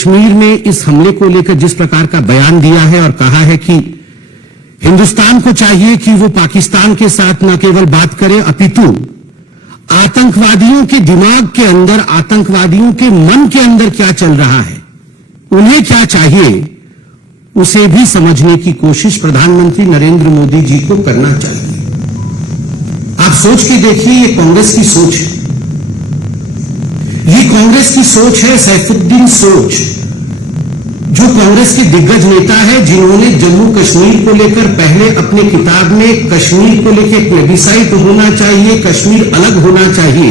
कश्मीर में इस हमले को लेकर जिस प्रकार का बयान दिया है और कहा है कि हिंदुस्तान को चाहिए कि वो पाकिस्तान के साथ न केवल बात करे अपितु आतंकवादियों के दिमाग के अंदर, आतंकवादियों के मन के अंदर क्या चल रहा है, उन्हें क्या चाहिए, उसे भी समझने की कोशिश प्रधानमंत्री नरेंद्र मोदी जी को करना चाहिए। आप सोच के देखिए, ये कांग्रेस की सोच है, ये कांग्रेस की सोच है, सैफुद्दीन सोच, जो कांग्रेस के दिग्गज नेता है, जिन्होंने जम्मू कश्मीर को लेकर पहले अपने किताब में कश्मीर को लेकर प्लेबिसाइट होना चाहिए, कश्मीर अलग होना चाहिए,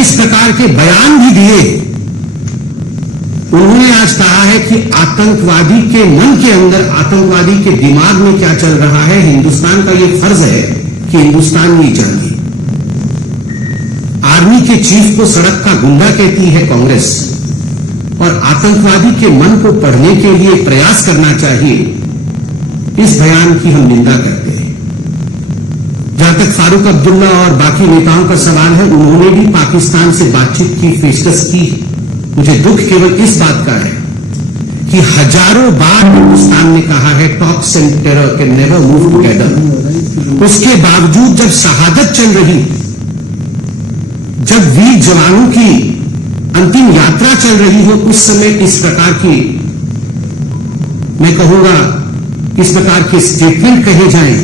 इस प्रकार के बयान भी दिए। उन्होंने आज कहा है कि आतंकवादी के मन के अंदर, आतंकवादी के दिमाग में क्या चल रहा है, हिंदुस्तान का यह फर्ज है कि हिंदुस्तान ये जाने। आर्मी के चीफ को सड़क का गुंडा कहती है कांग्रेस, और आतंकवादी के मन को पढ़ने के लिए प्रयास करना चाहिए, इस बयान की हम निंदा करते हैं। जहां तक फारूक अब्दुल्ला और बाकी नेताओं का सवाल है, उन्होंने भी पाकिस्तान से बातचीत की, पेशकश की। मुझे दुख केवल इस बात का है कि हजारों बार हिंदुस्तान ने कहा है talks and terror can never move together, उसके बावजूद जब शहादत चल रही, जब वीर जवानों की अंतिम यात्रा चल रही हो, उस समय इस प्रकार की, मैं कहूंगा, इस प्रकार के स्टेटमेंट कहे जाएं,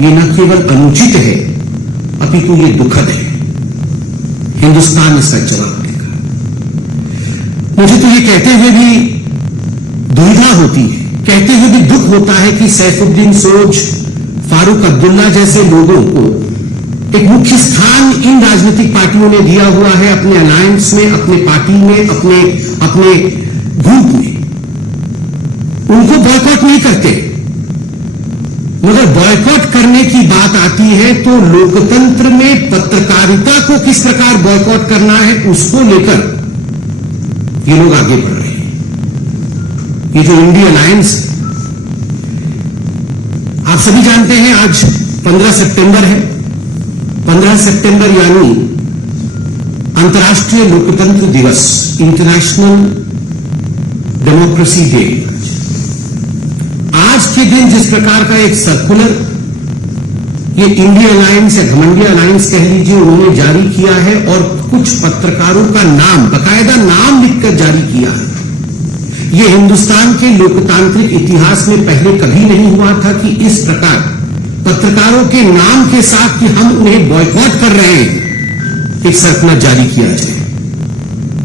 ये न केवल अनुचित है अपितु ये दुखद है। हिंदुस्तान इसका जवाब देगा। मुझे तो ये कहते हुए भी दुविधा होती है, कहते हुए भी दुख होता है कि सैफुद्दीन सोज, फारूक अब्दुल्ला जैसे लोगों को एक मुख्य स्थान इन राजनीतिक पार्टियों ने दिया हुआ है, अपने अलायंस में, अपने पार्टी में, अपने ग्रुप में। उनको बॉयकॉट नहीं करते, मगर बॉयकॉट करने की बात आती है तो लोकतंत्र में पत्रकारिता को किस प्रकार बॉयकॉट करना है, उसको लेकर ये लोग आगे बढ़ रहे हैं। ये जो इंडिया अलायंस, आप सभी जानते हैं आज 15 सितंबर है। 15 सितंबर यानी अंतर्राष्ट्रीय लोकतंत्र दिवस, इंटरनेशनल डेमोक्रेसी डे। आज के दिन जिस प्रकार का एक सर्कुलर ये इंडिया अलायंस या घमंडिया अलायंस कह लीजिए, उन्होंने जारी किया है और कुछ पत्रकारों का नाम, बाकायदा नाम लिखकर जारी किया है। यह हिंदुस्तान के लोकतांत्रिक इतिहास में पहले कभी नहीं हुआ था कि इस प्रकार पत्रकारों के नाम के साथ कि हम उन्हें बॉयकॉट कर रहे हैं, एक सर्कुलर जारी किया जाए।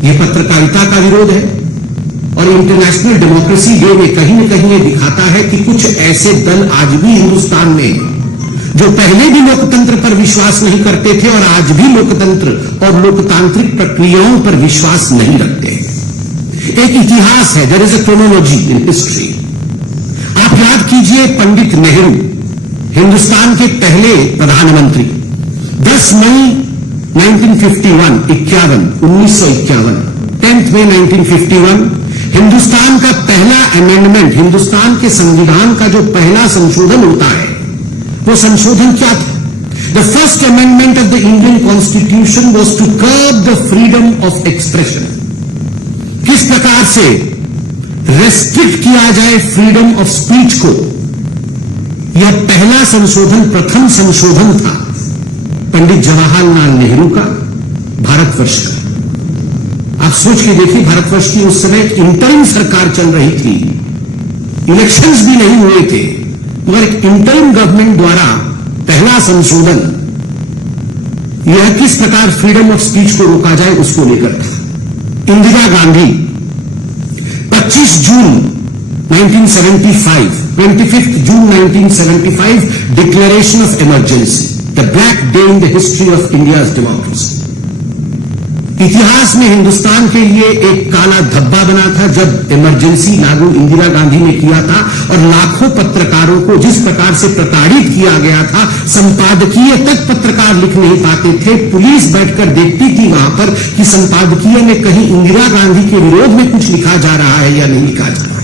यह पत्रकारिता का विरोध है और इंटरनेशनल डेमोक्रेसी डे में कहीं न कहीं यह दिखाता है कि कुछ ऐसे दल आज भी हिंदुस्तान में, जो पहले भी लोकतंत्र पर विश्वास नहीं करते थे और आज भी लोकतंत्र और लोकतांत्रिक प्रक्रियाओं पर विश्वास नहीं रखते। एक इतिहास है, there is a chronology in history. आप याद कीजिए, पंडित नेहरू हिंदुस्तान के पहले प्रधानमंत्री, 10 मई 1951, 1951, 10 मई 1951, हिंदुस्तान का पहला अमेंडमेंट, हिंदुस्तान के संविधान का जो पहला संशोधन होता है, वो संशोधन क्या था? The first amendment of the Indian constitution was to curb the freedom of expression. किस प्रकार से रेस्ट्रिक्ट किया जाए फ्रीडम ऑफ स्पीच को, यह पहला संशोधन, प्रथम संशोधन था पंडित जवाहरलाल नेहरू का, भारतवर्ष का। आप सोच के देखिए, भारतवर्ष की उस समय इंटरिम सरकार चल रही थी, इलेक्शंस भी नहीं हुए थे, मगर एक इंटरिम गवर्नमेंट द्वारा पहला संशोधन, यह किस प्रकार फ्रीडम ऑफ स्पीच को रोका जाए उसको लेकर था। इंदिरा गांधी 25 जून 1975, 25 जून 1975, declaration of emergency, the black day in the history of India's democracy. इतिहास में हिंदुस्तान के लिए एक काला धब्बा बना था जब इमरजेंसी लागू इंदिरा गांधी ने किया था और लाखों पत्रकारों को जिस प्रकार से प्रताड़ित किया गया था, संपादकीय तक पत्रकार लिख नहीं पाते थे। पुलिस बैठकर देखती थी वहां पर कि संपादकीय में कहीं इंदिरा गांधी के विरोध में कुछ लिखा जा रहा है या नहीं लिखा जा रहा है।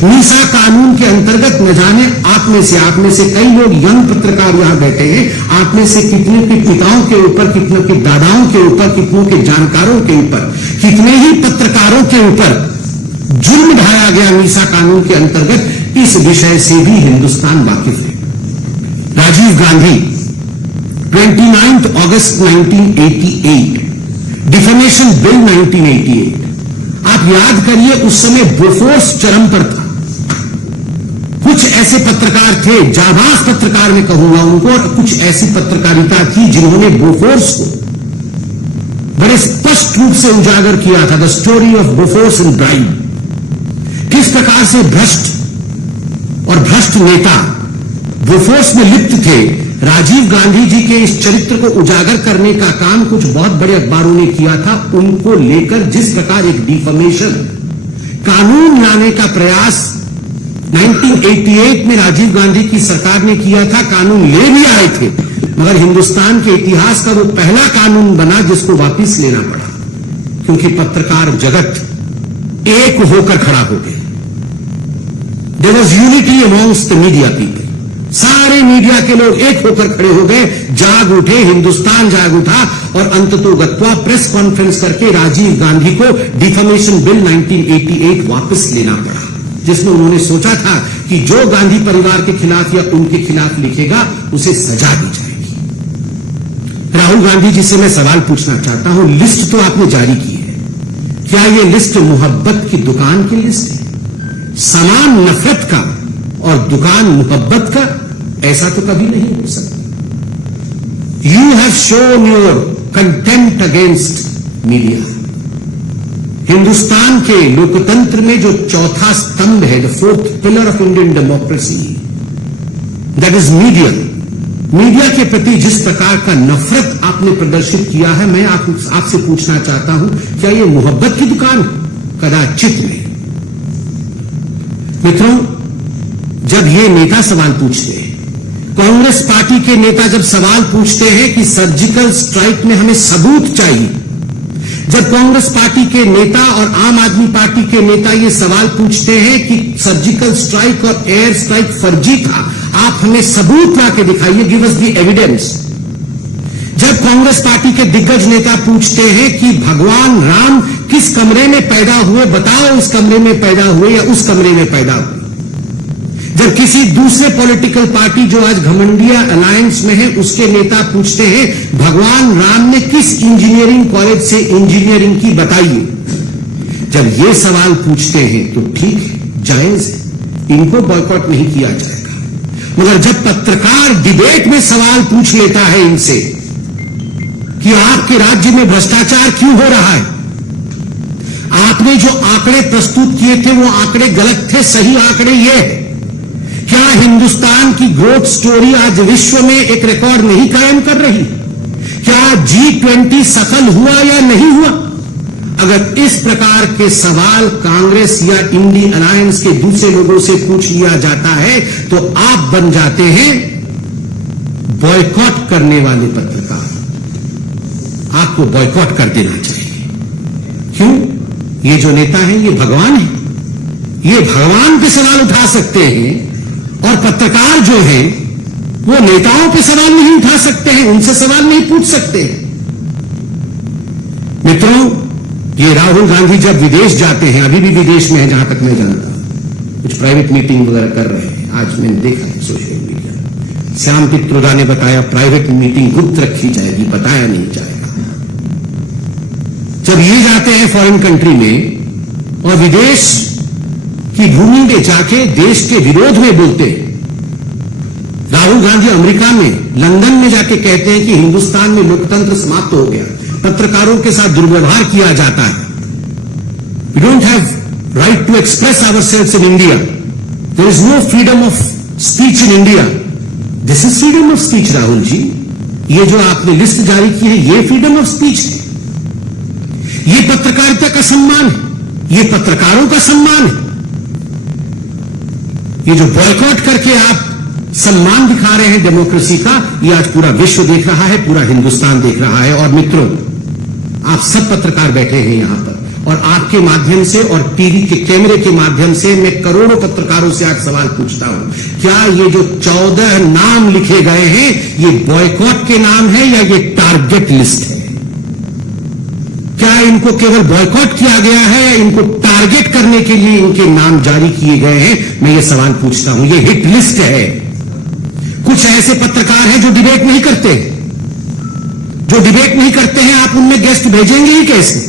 मीसा कानून के अंतर्गत न जाने आप में से कई लोग यंग पत्रकार यहां बैठे हैं, आप में से कितने के पिताओं के ऊपर, कितनों के दादाओं के ऊपर, कितनों के जानकारों के ऊपर, कितने ही पत्रकारों के ऊपर जुर्म ढाया गया मीसा कानून के अंतर्गत, इस विषय से भी हिंदुस्तान वाकिफ है। राजीव गांधी 29 अगस्त 1988, डिफेमेशन बिल 1988, आप याद करिए उस समय बोफोर्स चरम पर था। कुछ ऐसे पत्रकार थे, जाबाज पत्रकार मैं कहूंगा उनको, और कुछ ऐसी पत्रकारिता थी जिन्होंने बोफोर्स को बड़े स्पष्ट रूप से उजागर किया था। The story of Bofors and bride, किस प्रकार से भ्रष्ट और भ्रष्ट नेता बोफोर्स में लिप्त थे। राजीव गांधी जी के इस चरित्र को उजागर करने का काम कुछ बहुत बड़े अखबारों ने किया था। उनको लेकर जिस प्रकार एक डिफेमेशन कानून लाने का प्रयास 1988 में राजीव गांधी की सरकार ने किया था, कानून ले भी आए थे, मगर हिंदुस्तान के इतिहास का वो पहला कानून बना जिसको वापस लेना पड़ा, क्योंकि पत्रकार जगत एक होकर खड़ा हो गए। There was unity amongst the media people, सारे मीडिया के लोग एक होकर खड़े हो गए, जाग उठे, हिंदुस्तान जाग उठा, और अंततोगत्वा प्रेस कॉन्फ्रेंस करके राजीव गांधी को डिफेमेशन बिल 1988 वापस लेना पड़ा, जिसमें उन्होंने सोचा था कि जो गांधी परिवार के खिलाफ या उनके खिलाफ लिखेगा उसे सजा दी जाएगी। राहुल गांधी जी से मैं सवाल पूछना चाहता हूं, लिस्ट तो आपने जारी की है, क्या यह लिस्ट मोहब्बत की दुकान की लिस्ट है? सामान नफरत का और दुकान मोहब्बत का? ऐसा तो कभी नहीं हो सकता। You have shown your contempt against media. Hindustan के लोकतंत्र में जो चौथा स्तंभ है, the fourth pillar of Indian democracy, that is media. Media के प्रति जिस प्रकार का नफरत आपने प्रदर्शित किया है, मैं आपसे पूछना चाहता हूं, क्या यह मोहब्बत की दुकान? कदाचित नहीं। मित्रों, जब ये नेता सवाल पूछते हैं, कांग्रेस पार्टी के नेता जब सवाल पूछते हैं कि सर्जिकल स्ट्राइक में हमें सबूत चाहिए, जब कांग्रेस पार्टी के नेता और आम आदमी पार्टी के नेता ये सवाल पूछते हैं कि सर्जिकल स्ट्राइक और एयर स्ट्राइक फर्जी था, आप हमें सबूत ला के दिखाइए, गिव अस द एविडेंस। जब कांग्रेस पार्टी के दिग्गज नेता पूछते हैं कि भगवान राम किस कमरे में पैदा हुए, बताओ इस कमरे में पैदा हुए या उस कमरे में पैदा हुए। जब किसी दूसरे पॉलिटिकल पार्टी जो आज घमंडिया अलायंस में है उसके नेता पूछते हैं भगवान राम ने किस इंजीनियरिंग कॉलेज से इंजीनियरिंग की, बताइए। जब ये सवाल पूछते हैं तो ठीक है, जायज है, इनको बॉयकॉट नहीं किया जाएगा। मगर जब पत्रकार डिबेट में सवाल पूछ लेता है इनसे कि आपके राज्य में भ्रष्टाचार क्यों हो रहा है, आपने जो आंकड़े प्रस्तुत किए थे वो आंकड़े गलत थे, सही आंकड़े ये है, क्या हिंदुस्तान की ग्रोथ स्टोरी आज विश्व में एक रिकॉर्ड नहीं कायम कर रही? क्या G20 सफल हुआ या नहीं हुआ? अगर इस प्रकार के सवाल कांग्रेस या इंडी अलायंस के दूसरे लोगों से पूछ लिया जाता है तो आप बन जाते हैं बॉयकॉट करने वाले पत्रकार। आपको बॉयकॉट कर देना चाहिए। क्यों? ये जो नेता है ये भगवान है, ये भगवान पे सवाल उठा सकते हैं, और पत्रकार जो हैं वो नेताओं पे सवाल नहीं उठा सकते हैं, उनसे सवाल नहीं पूछ सकते। मित्रों, ये राहुल गांधी जब विदेश जाते हैं, अभी भी विदेश में है जहां तक मैं जानता हूं, कुछ प्राइवेट मीटिंग वगैरह कर रहे हैं, आज मैंने देखा है सोशल मीडिया, श्याम पित्रोदा ने बताया प्राइवेट मीटिंग गुप्त रखी जाएगी, बताया नहीं जाएगा। जब ये जाते हैं फॉरेन कंट्री में और विदेश की भूमि में जाके देश के विरोध में बोलते हैं, राहुल गांधी अमेरिका में लंदन में जाके कहते हैं कि हिंदुस्तान में लोकतंत्र समाप्त हो गया, पत्रकारों के साथ दुर्व्यवहार किया जाता है, we don't have right to express ourselves in India, there is no freedom of speech in India. This is freedom of speech Rahul ji, ये जो आपने लिस्ट जारी की है ये फ्रीडम ऑफ स्पीच है, ये पत्रकारिता का सम्मान है, ये पत्रकारों का सम्मान है। ये जो बॉयकॉट करके आप सम्मान दिखा रहे हैं डेमोक्रेसी का, ये आज पूरा विश्व देख रहा है, पूरा हिंदुस्तान देख रहा है। और मित्रों, आप सब पत्रकार बैठे हैं यहां पर, और आपके माध्यम से और टीवी के कैमरे के माध्यम से मैं करोड़ों पत्रकारों से आज सवाल पूछता हूं, क्या ये जो 14 नाम लिखे गए हैं ये बॉयकॉट के नाम है या ये टारगेट लिस्ट है? क्या इनको केवल बॉयकॉट किया गया है या इनको टारगेट करने के लिए इनके नाम जारी किए गए हैं? मैं ये सवाल पूछता हूं। ये हिट लिस्ट है। कुछ ऐसे पत्रकार हैं जो डिबेट नहीं करते, आप उनमें गेस्ट भेजेंगे ही कैसे?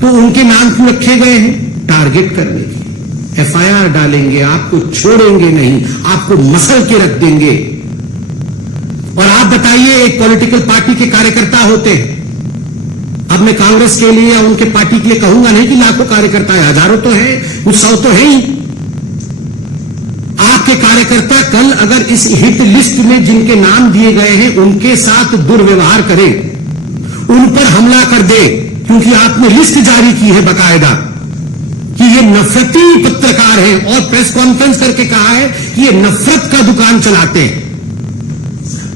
तो उनके नाम क्यों रखे गए हैं? टारगेट करने की। एफआईआर डालेंगे, आपको छोड़ेंगे नहीं, आपको मसल के रख देंगे। और आप बताइए, एक पॉलिटिकल पार्टी के कार्यकर्ता होते हैं। अब मैं कांग्रेस के लिए या उनके पार्टी के लिए कहूंगा नहीं कि लाखों कार्यकर्ता है, हजारों तो है, कुछ सौ तो है ही। आपके कार्यकर्ता कल अगर इस हिट लिस्ट में जिनके नाम दिए गए हैं उनके साथ दुर्व्यवहार करें, उन पर हमला कर दे, क्योंकि आपने लिस्ट जारी की है बकायदा कि ये नफरती पत्रकार हैं, और प्रेस कॉन्फ्रेंस करके कहा है कि ये नफरत का दुकान चलाते हैं।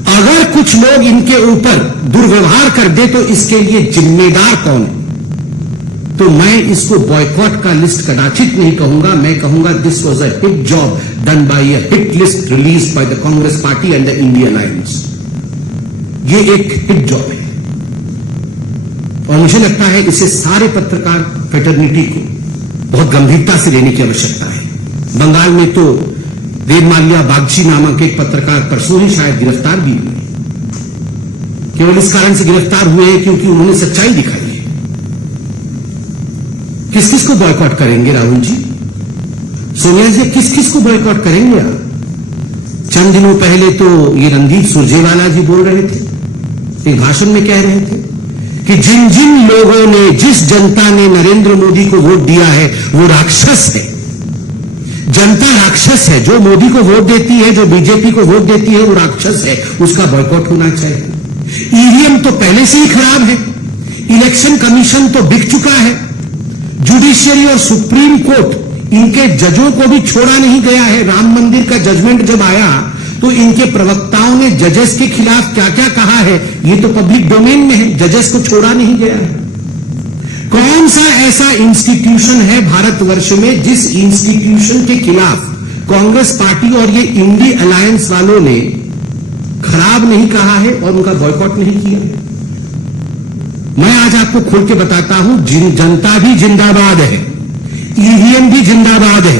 अगर कुछ लोग इनके ऊपर दुर्व्यवहार कर दे तो इसके लिए जिम्मेदार कौन है? तो मैं इसको बॉयकॉट का लिस्ट कदाचित नहीं कहूंगा, मैं कहूंगा this was a hit job done by a hit list release by the Congress party and the India alliance. ये एक हिट जॉब है और मुझे लगता है इसे सारे पत्रकार फ्रेटर्निटी को बहुत गंभीरता से लेने की आवश्यकता है। बंगाल में तो देवमाल्या बागची नामक एक पत्रकार परसों ही शायद गिरफ्तार भी हुए, केवल इस कारण से गिरफ्तार हुए हैं क्योंकि उन्होंने सच्चाई दिखाई है। किस किस को बॉयकॉट करेंगे राहुल जी, सोनिया जी? किस किस को बॉयकॉट करेंगे आप? चंद दिनों पहले तो ये रणदीप सुरजेवाला जी बोल रहे थे, एक भाषण में कह रहे थे कि जिन जिन लोगों ने, जिस जनता ने नरेंद्र मोदी को वोट दिया है वो राक्षस है। जनता राक्षस है, जो मोदी को वोट देती है, जो बीजेपी को वोट देती है वो राक्षस है, उसका बॉयकॉट होना चाहिए। ईवीएम तो पहले से ही खराब है, इलेक्शन कमीशन तो बिक चुका है, जुडिशियरी और सुप्रीम कोर्ट इनके जजों को भी छोड़ा नहीं गया है। राम मंदिर का जजमेंट जब आया तो इनके प्रवक्ताओं ने जजेस के खिलाफ क्या क्या कहा है ये तो पब्लिक डोमेन में है, जजेस को छोड़ा नहीं गया है। कौन सा ऐसा इंस्टीट्यूशन है भारतवर्ष में जिस इंस्टीट्यूशन के खिलाफ कांग्रेस पार्टी और ये इंडी अलायंस वालों ने खराब नहीं कहा है और उनका बॉयकॉट नहीं किया? मैं आज आपको खोल के बताता हूं, जनता भी जिंदाबाद है, ईवीएम भी जिंदाबाद है,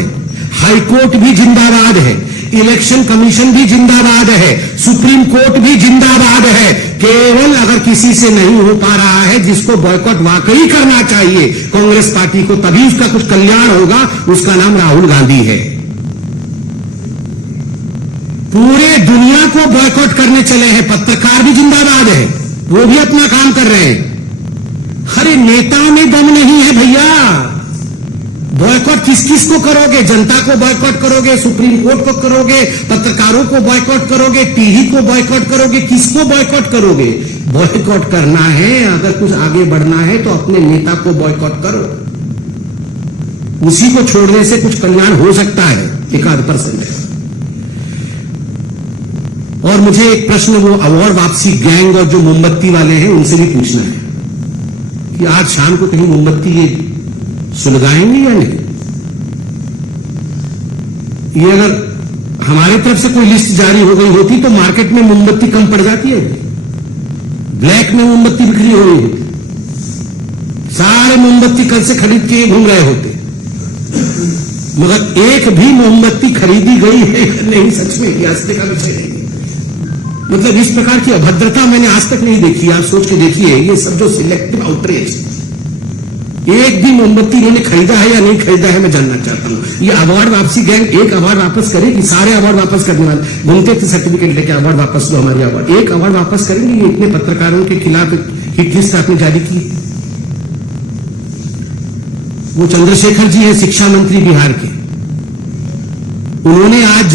हाईकोर्ट भी जिंदाबाद है, इलेक्शन कमीशन भी जिंदाबाद है, सुप्रीम कोर्ट भी जिंदाबाद है। केवल अगर किसी से नहीं हो पा रहा है जिसको बॉयकॉट वाकई करना चाहिए कांग्रेस पार्टी को, तभी उसका कुछ कल्याण होगा, उसका नाम राहुल गांधी है। पूरे दुनिया को बॉयकॉट करने चले हैं, पत्रकार भी जिंदाबाद है, वो भी अपना काम कर रहे हैं। अरे नेताओं में दम नहीं है भैया। बॉयकॉट किस किस को करोगे? जनता को बॉयकॉट करोगे, सुप्रीम कोर्ट को करोगे, पत्रकारों को बॉयकॉट करोगे, टीवी को बॉयकॉट करोगे, किसको बॉयकॉट करोगे? बॉयकॉट करना है, अगर कुछ आगे बढ़ना है तो अपने नेता को बॉयकॉट करो, उसी को छोड़ने से कुछ कल्याण हो सकता है, 1% है। और मुझे एक प्रश्न वो अवार्ड वापसी गैंग और जो मोमबत्ती वाले हैं उनसे भी पूछना है कि आज शाम को कहीं मोमबत्ती ये सुलगाएंगे या नहीं? ये अगर हमारी तरफ से कोई लिस्ट जारी हो गई होती तो मार्केट में मोमबत्ती कम पड़ जाती है, ब्लैक में मोमबत्ती बिक्री हो रही होती, सारे मोमबत्ती कल से खरीद के घूम रहे होते, मगर एक भी मोमबत्ती खरीदी गई है नहीं? सच में ये हंसने का विषय नहीं। मतलब इस प्रकार की अभद्रता मैंने आज तक नहीं देखी। आप सोच के देखिए, ये सब जो सिलेक्टिव आउटरीच, एक भी मोमबत्ती इन्होंने खरीदा है या नहीं खरीदा है मैं जानना चाहता हूं। ये अवार्ड वापसी गैंग एक अवार्ड वापस करेगी, सारे अवार्ड वापस करने वाले घूमते थे सर्टिफिकेट लेके, अवार्ड वापस लो, हमारी अवार्ड, एक अवार्ड वापस करेंगे? ये इतने पत्रकारों के खिलाफ हिट लिस्ट आपने जारी की। वो चंद्रशेखर जी है शिक्षा मंत्री बिहार के, उन्होंने आज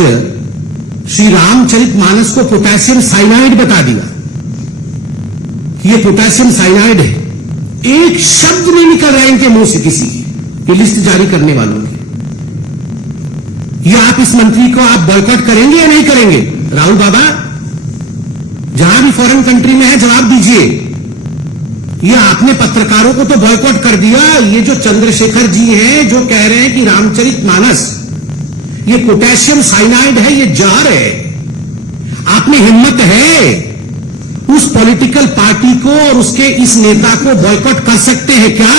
श्री रामचरितमानस को पोटेशियम साइनाइड बता दिया कि ये पोटेशियम साइनाइड है। एक शब्द नहीं निकल रहा है इनके मुंह से किसी की लिस्ट जारी करने वालों की। ये आप इस मंत्री को आप बॉयकॉट करेंगे या नहीं करेंगे? राहुल बाबा, जहां भी फॉरेन कंट्री में है जवाब दीजिए। ये आपने पत्रकारों को तो बॉयकॉट कर दिया, ये जो चंद्रशेखर जी हैं जो कह रहे हैं कि रामचरितमानस ये पोटेशियम साइनाइड है, ये जहर है, आपने हिम्मत है उस पॉलिटिकल पार्टी को और उसके इस नेता को बॉयकॉट कर सकते हैं क्या?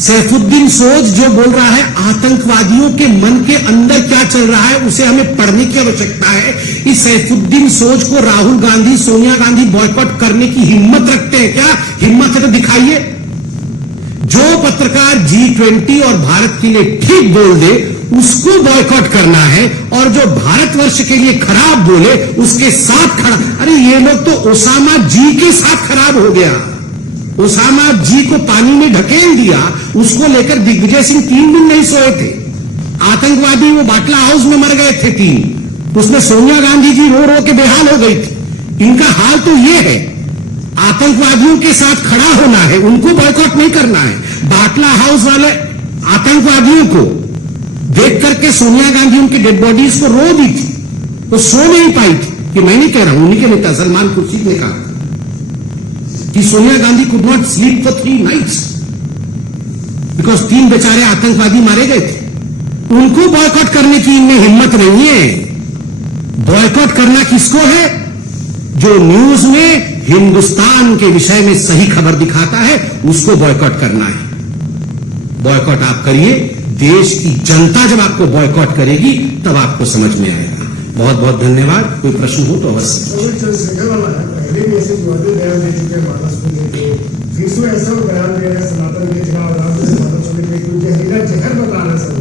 सैफुद्दीन सोज जो बोल रहा है आतंकवादियों के मन के अंदर क्या चल रहा है उसे हमें पढ़ने की आवश्यकता है। इस सैफुद्दीन सोज को राहुल गांधी, सोनिया गांधी बॉयकॉट करने की हिम्मत रखते हैं क्या? हिम्मत है तो दिखाइए। जो पत्रकार G20 और भारत के लिए ठीक बोल दे उसको बॉयकॉट करना है, और जो भारतवर्ष के लिए खराब बोले उसके साथ खड़ा। अरे ये लोग तो ओसामा जी के साथ खराब हो गया। ओसामा जी को पानी में ढकेल दिया, उसको लेकर दिग्विजय सिंह 3 दिन नहीं सोए थे। आतंकवादी वो बाटला हाउस में मर गए थे 3, उसमें सोनिया गांधी जी रो रो के बेहाल हो गई थी। इनका हाल तो ये है, आतंकवादियों के साथ खड़ा होना है, उनको बॉयकॉट नहीं करना है। बाटला हाउस वाले आतंकवादियों को देख करके सोनिया गांधी उनकी डेड बॉडीज को रो दी थी, तो सो नहीं पाई थी। कि मैं नहीं कह रहा हूं, उन्हीं के नेता सलमान खुर्शीद ने कहा कि Sonia Gandhi could not sleep for 3 nights because 3 बेचारे आतंकवादी मारे गए थे। उनको बॉयकॉट करने की इनमें हिम्मत नहीं है। बॉयकॉट करना किसको है? जो न्यूज में हिंदुस्तान के विषय में सही खबर दिखाता है उसको बॉयकॉट करना है। बॉयकॉट आप करिए, देश की जनता जब आपको बॉयकॉट करेगी तब आपको समझ में आएगा। बहुत बहुत धन्यवाद। कोई प्रश्न हो तो अवश्य। ऐसा बयान दे रहे सनातन के खिलाफ जहर बता रहे सर,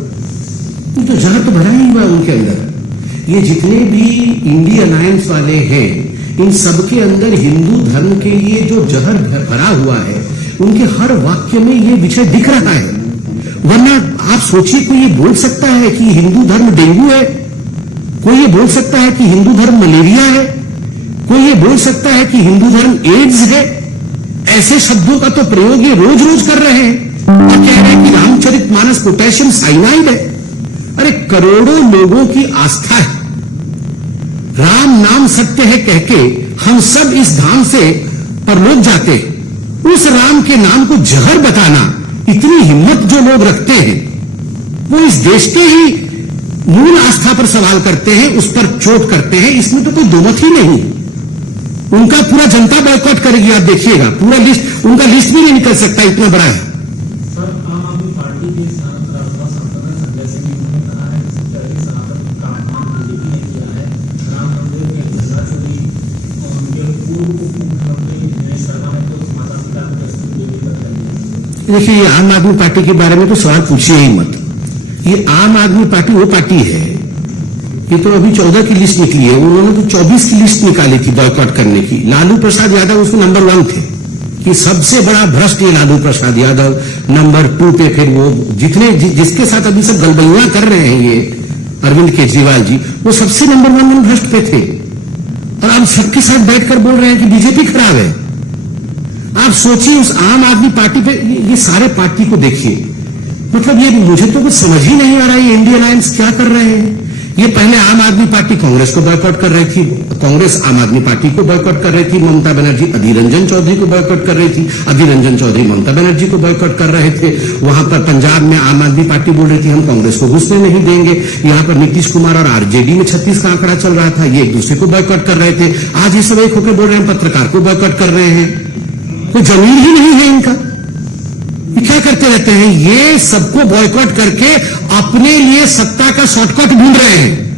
तो जहर तो भरा ही हुआ उनके अंदर। ये जितने भी इंडिया अलायंस वाले हैं इन सबके अंदर हिंदू धर्म के लिए जो जहर भरा हुआ है उनके हर वाक्य में ये विषय दिख रहा है। वरना आप सोचिए, कोई ये बोल सकता है कि हिंदू धर्म डेंगू है? कोई ये बोल सकता है कि हिंदू धर्म मलेरिया है? कोई ये बोल सकता है कि हिंदू धर्म एड्स है? ऐसे शब्दों का तो प्रयोग ये रोज रोज कर रहे हैं और कह रहे हैं कि रामचरितमानस पोटेशियम साइनाइड है। अरे करोड़ों लोगों की आस्था है, राम नाम सत्य है कह के हम सब इस धाम से परलोक जाते हैं। उस राम के नाम को जहर बताना, इतनी हिम्मत जो लोग रखते हैं वो इस देश के ही मूल आस्था पर सवाल करते हैं, उस पर चोट करते हैं। इसमें तो कोई दोमत ही नहीं। उनका पूरा जनता बॉयकॉट करेगी, आप देखिएगा। पूरा लिस्ट, उनका लिस्ट भी नहीं निकल सकता, इतना बड़ा है। सर, आम आदमी पार्टी के संजय सिंह ने कहा है कि पहले सनातन का अपमान बीजेपी ने किया है। राम मंदिर के झंडा चोरी और उनके पूर्व मुख्यमंत्री दिनेश शर्मा ने तो माता पिता को प्रस्तुति देने तक कर दिया। देखिए, आम आदमी पार्टी के बारे में तो सवाल पूछिए ही मत। ये आम आदमी पार्टी वो पार्टी है, ये तो अभी 14 की लिस्ट निकली है, उन्होंने तो 24 की लिस्ट निकाली थी बॉयकॉट करने की। लालू प्रसाद यादव उसमें नंबर 1 थे कि सबसे बड़ा भ्रष्ट ये लालू प्रसाद यादव। नंबर 2 पे फिर वो जिसके साथ अभी सब गलबलियां कर रहे हैं ये अरविंद केजरीवाल जी, वो सबसे नंबर 1 में भ्रष्ट पे थे। और अब सबके साथ बैठकर बोल रहे हैं कि बीजेपी खराब है। आप सोचिए, उस आम आदमी पार्टी पे ये सारे पार्टी को देखिए। मतलब ये मुझे तो कुछ समझ ही नहीं आ रहा है, ये इंडिया अलायंस क्या कर रहे हैं। ये पहले आम आदमी पार्टी कांग्रेस को बॉयकॉट कर रही थी, कांग्रेस आम आदमी पार्टी को बॉयकॉट कर रही थी, ममता बनर्जी अधीर रंजन चौधरी को बॉयकॉट कर रही थी, अधीर रंजन चौधरी ममता बनर्जी को बॉयकॉट कर रहे थे। वहां पर पंजाब में आम आदमी पार्टी बोल रही थी हम कांग्रेस को घुसने नहीं देंगे। यहां पर नीतीश कुमार और आरजेडी में 36 का आंकड़ा चल रहा था, ये एक दूसरे को बॉयकॉट कर रहे थे। आज ये सब एक होकर बोल रहे हैं पत्रकार को बॉयकॉट कर रहे हैं। कोई जमीन ही नहीं है इनका, ये क्या करते रहते हैं? ये सबको बॉयकॉट करके अपने लिए सत्ता का शॉर्टकट ढूंढ रहे हैं।